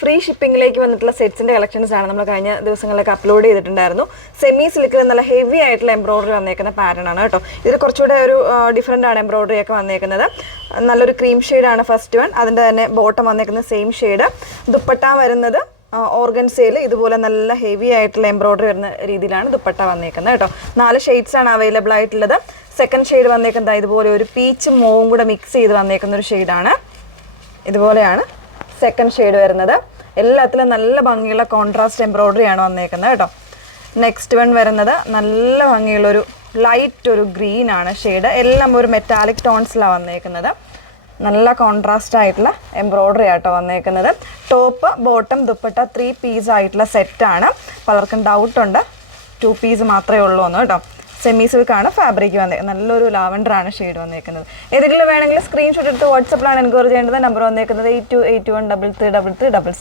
Free ഷിപ്പിംഗിലേക്ക് വന്നിട്ടുള്ള സെറ്റ്സിന്റെ collections ആണ് നമ്മൾ കഴിഞ്ഞ ദിവസങ്ങളിലൊക്കെ അപ്ലോഡ് ചെയ്തിട്ടുണ്ടായിരുന്നു. സെമി സിൽക്കിൽ നല്ല ഹെവി ആയിട്ടുള്ള എംബ്രോയിഡറി വന്നേക്കുന്ന പാറ്റേൺ ആണ് കേട്ടോ. ഇതിൽ കുറച്ചുകൂടെ ഒരു ഡിഫറെൻ്റ് ആണ് എംബ്രോയിഡറി ഒക്കെ വന്നേക്കുന്നത്. നല്ലൊരു ക്രീം ഷെയ്ഡാണ് ഫസ്റ്റ് വൺ. അതിൻ്റെ തന്നെ ബോട്ടം വന്നേക്കുന്ന സെയിം ഷെയ്ഡ്. ദുപ്പട്ട വരുന്നത് ഓർഗൻസയിൽ ഇതുപോലെ നല്ല ഹെവി ആയിട്ടുള്ള എംബ്രോയിഡറി വരുന്ന രീതിയിലാണ് ദുപ്പട്ട വന്നേക്കുന്നത് കേട്ടോ. 4 ഷെയ്ഡ്സ് ആണ് അവൈലബിൾ ആയിട്ടുള്ളത്. സെക്കൻഡ് ഷെയ്ഡ് വന്നേക്കുന്നത് ഇതുപോലെ ഒരു പീച്ചും മോവും കൂടെ മിക്സ് ചെയ്ത് വന്നേക്കുന്ന ഒരു ഷെയ്ഡാണ്. ഇതുപോലെയാണ് സെക്കൻഡ് ഷെയ്ഡ് വരുന്നത്. എല്ലാത്തിലും നല്ല ഭംഗിയുള്ള കോൺട്രാസ്റ്റ് എംബ്രോയിഡറി ആണ് വന്നേക്കുന്നത് കേട്ടോ. നെക്സ്റ്റ് വൺ വരുന്നത് നല്ല ഭംഗിയുള്ളൊരു ലൈറ്റ് ഒരു ഗ്രീൻ ആണ് ഷെയ്ഡ്. എല്ലാം ഒരു മെറ്റാലിക് ടോൺസിലാണ് വന്നേക്കുന്നത്. നല്ല കോൺട്രാസ്റ്റ് ആയിട്ടുള്ള എംബ്രോയിഡറി ആട്ടോ വന്നേക്കുന്നത്. ടോപ്പ് ബോട്ടം ദുപ്പട്ട 3 പീസ് ആയിട്ടുള്ള സെറ്റാണ്. പലർക്കും ഡൗട്ടുണ്ട് 2 പീസ് മാത്രമേ ഉള്ളൂ എന്ന് കേട്ടോ. സെമി സിൽക്കാണ് ഫാബ്രിക് വന്നേക്കുന്നത്. നല്ലൊരു ലാവൻഡർ ആണ് ഷെയ്ഡ് വന്നേക്കുന്നത്. ഏതെങ്കിലും വേണമെങ്കിൽ സ്ക്രീൻഷോട്ട് എടുത്ത് വാട്സപ്പിലാണ് എൻക്വയറി ചെയ്യേണ്ടത്. നമ്പർ വന്നേക്കുന്നത് 8281333366.